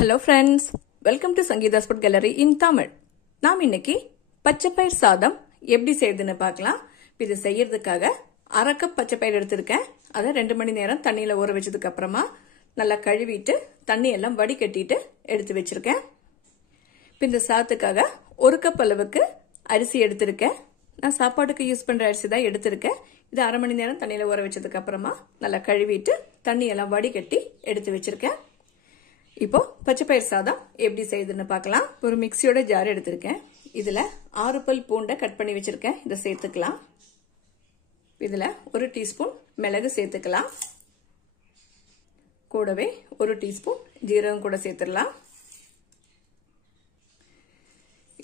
Hello friends, welcome to Sangeetha's Food Gallery in Tamil. நாம் இன்னைக்கு பச்சைப்பயிர் சாதம் எப்படி செய்யறதுன்னு பார்க்கலாம். இது செய்யறதுக்காக 1/2 கப் பச்சைப்பயிர் எடுத்துர்க்கேன். அதை 2 மணி நேரம் தண்ணியில ஊற வச்சதுக்கு அப்புறமா நல்லா கழுவிட்டு தண்ணி எல்லாம் வடிகட்டிட்டு எடுத்து வச்சிருக்கேன். இந்த சாதத்துக்காக 1 கப் அளவுக்கு அரிசி எடுத்துர்க்கேன். நான் சாப்பாட்டுக்கு யூஸ் பண்ற அரிசி தான் எடுத்துர்க்கேன். இது 1/2 மணி நேரம் தண்ணியில ஊற வச்சதுக்கு அப்புறமா நல்லா கழுவிட்டு தண்ணி எல்லாம் வடிகட்டி எடுத்து வச்சிருக்கேன். இப்போ பச்சைப்பயிர் சாதம் எப்படி செய்யுதுன்னு பார்க்கலாம். ஒரு மிக்ஸியோட ஜார் எடுத்திருக்கேன். இதுல 6 பல் பூண்டை கட் பண்ணி வச்சிருக்கேன். இதை சேர்த்துக்கலாம். இதுல 1 டீஸ்பூன் மிளகு சேர்த்துக்கலாம். கூடவே 1 டீஸ்பூன் ஜீரகம் கூட சேர்த்துடலாம்.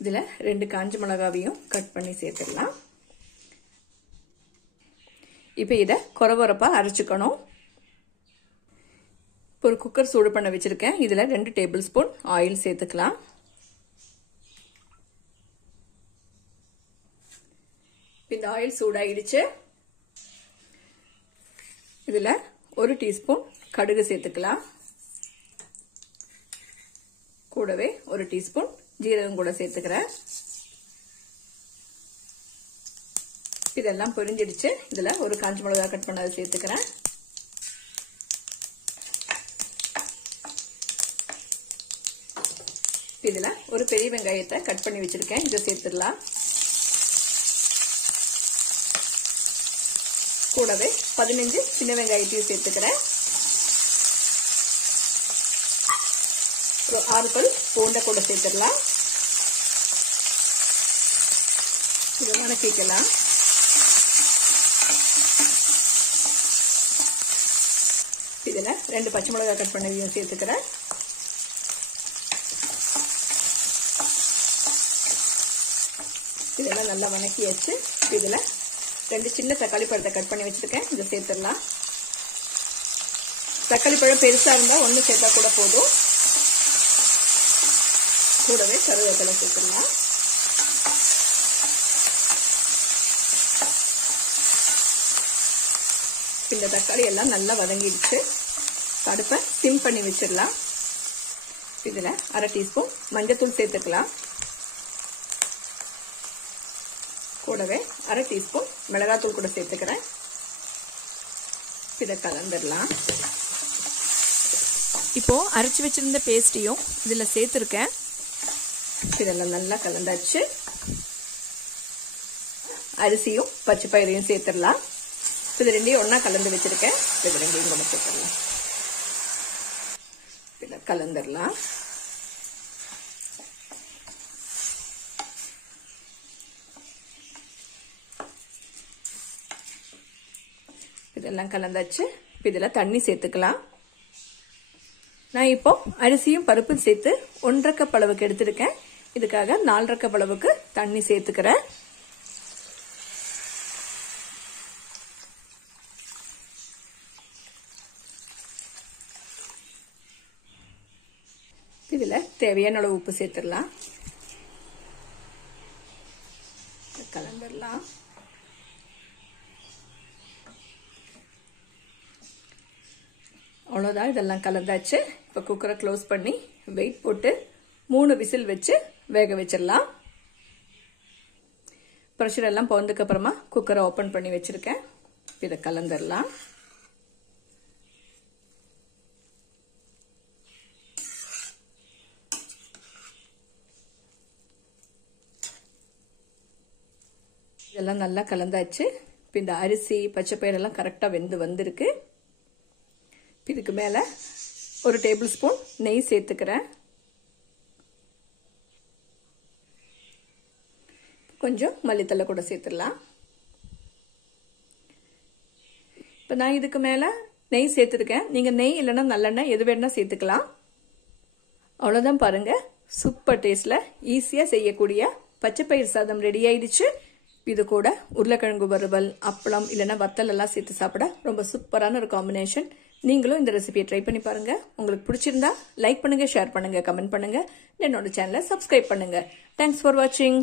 இதுல 2 காஞ்ச மிளகாவையும் கட் பண்ணி சேர்த்துடலாம். இப்போ இதை கொரகொரப்பா அரைச்சுக்கணும். ஒரு குக்கர் சூடு பண்ண வச்சிருக்கேன். இதுல 2 டேபிள் ஸ்பூன் ஆயில் சேர்த்துக்கலாம். இந்த ஆயில் சூடாயிடுச்சு. இதுல 1 டீஸ்பூன் கடுகு சேர்த்துக்கலாம். கூடவே 1 டீஸ்பூன் ஜீரகம் கூட சேர்த்துக்கிறேன். இதெல்லாம் பொரிஞ்சிடுச்சு. இதுல 1 காஞ்ச மிளகாய் கட் பண்ணதை சேர்த்துக்கிறேன். இதுல ஒரு பெரிய வெங்காயத்தை கட் பண்ணி வச்சிருக்கேன். இதை சேர்த்துடலாம். கூடவே 15 சின்ன வெங்காயத்தையும் சேர்த்துக்கிறேன். ஒரு 6 பல் பூண்டை கூட சேர்த்துடலாம். இதை வதக்கிக்கலாம். இதுல 2 பச்சை மிளகாய் கட் பண்ணதையும் சேர்த்துக்கிறேன். இதெல்லாம் நல்லா வதக்கியாச்சு. இதுல 2 சின்ன தக்காளி பழத்தை கட் பண்ணி வச்சிருக்கேன். இதை சேர்த்துடலாம். தக்காளி பழம் பெருசா இருந்தா 1 சேர்த்தா கூட போதும். கூடவே கருவேப்பிலை சேர்த்துடலாம். இந்த தக்காளி எல்லாம் நல்லா வதங்கிடுச்சு. அடுப்பை சிம் பண்ணி வச்சிடலாம். இதுல 1/2 டீஸ்பூன் மஞ்சத்தூள் சேர்த்துக்கலாம். கூடவே 1/2 டீஸ்பூன் மிளகாத்தூள் கூட சேர்த்துக்கிறேன். இதை கலந்துடலாம். இப்போ அரைச்சு வச்சிருந்த பேஸ்டையும் இதுல சேர்த்துருக்கேன். இதெல்லாம் நல்லா கலந்தாச்சு. அரிசியும் பச்சை பயிரையும் சேர்த்துடலாம். இது ரெண்டையும் ஒன்னா கலந்து வச்சிருக்கேன். இது ரெண்டையும் கூட சேர்த்துடலாம். இதை கலந்துடலாம். இதெல்லாம் கலந்தாச்சு. இதுல தண்ணி சேர்த்துக்கலாம். நான் இப்போ அரிசியும் பருப்பும் சேர்த்து 1/2 கப் அளவுக்கு எடுத்திருக்கேன். இதுக்காக 4/2 கப் அளவுக்கு தண்ணி சேர்த்துக்கிறேன். இதுல தேவையான அளவு உப்பு சேர்த்துடலாம். கலந்துடலாம். அவ்வளோதான். இதெல்லாம் கலந்தாச்சு. இப்போ குக்கரை க்ளோஸ் பண்ணி வெயிட் போட்டு 3 விசில் வச்சு வேக வச்சிடலாம். ப்ரெஷர் எல்லாம் போனதுக்கு அப்புறமா குக்கரை ஓபன் பண்ணி வச்சிருக்கேன். இதை கலந்துடலாம். இதெல்லாம் நல்லா கலந்தாச்சு. இப்போ இந்த அரிசி பச்சை பயிரெல்லாம் கரெக்டாக வெந்து வந்திருக்கு. இதுக்கு மேல 1 டேபிள் ஸ்பூன் நெய் சேர்த்துக்கிறேன். கொஞ்சம் மல்லித்தலை கூட சேர்த்துடலாம். இப்போ நான் இதுக்கு மேல நெய் சேர்த்துருக்கேன். நீங்க நெய் இல்லைன்னா நல்லெண்ணெய் எது வேணா சேர்த்துக்கலாம். அவ்வளவுதான். பாருங்க, சூப்பர் டேஸ்ட்ல ஈஸியா செய்யக்கூடிய பச்சைப்பயிர் சாதம் ரெடி ஆயிடுச்சு. இது கூட உருளைக்கிழங்கு வறுவல், அப்பளம் இல்லைன்னா வத்தல் எல்லாம் சேர்த்து சாப்பிட ரொம்ப சூப்பரான ஒரு காம்பினேஷன். நீங்களும் இந்த ரெசிபியை ட்ரை பண்ணி பாருங்க. உங்களுக்கு பிடிச்சிருந்தா லைக் பண்ணுங்க, ஷேர் பண்ணுங்க, கமெண்ட் பண்ணுங்க. என்னோட சேனலை சப்ஸ்கிரைப் பண்ணுங்க. தேங்க்ஸ் ஃபார் வாட்சிங்.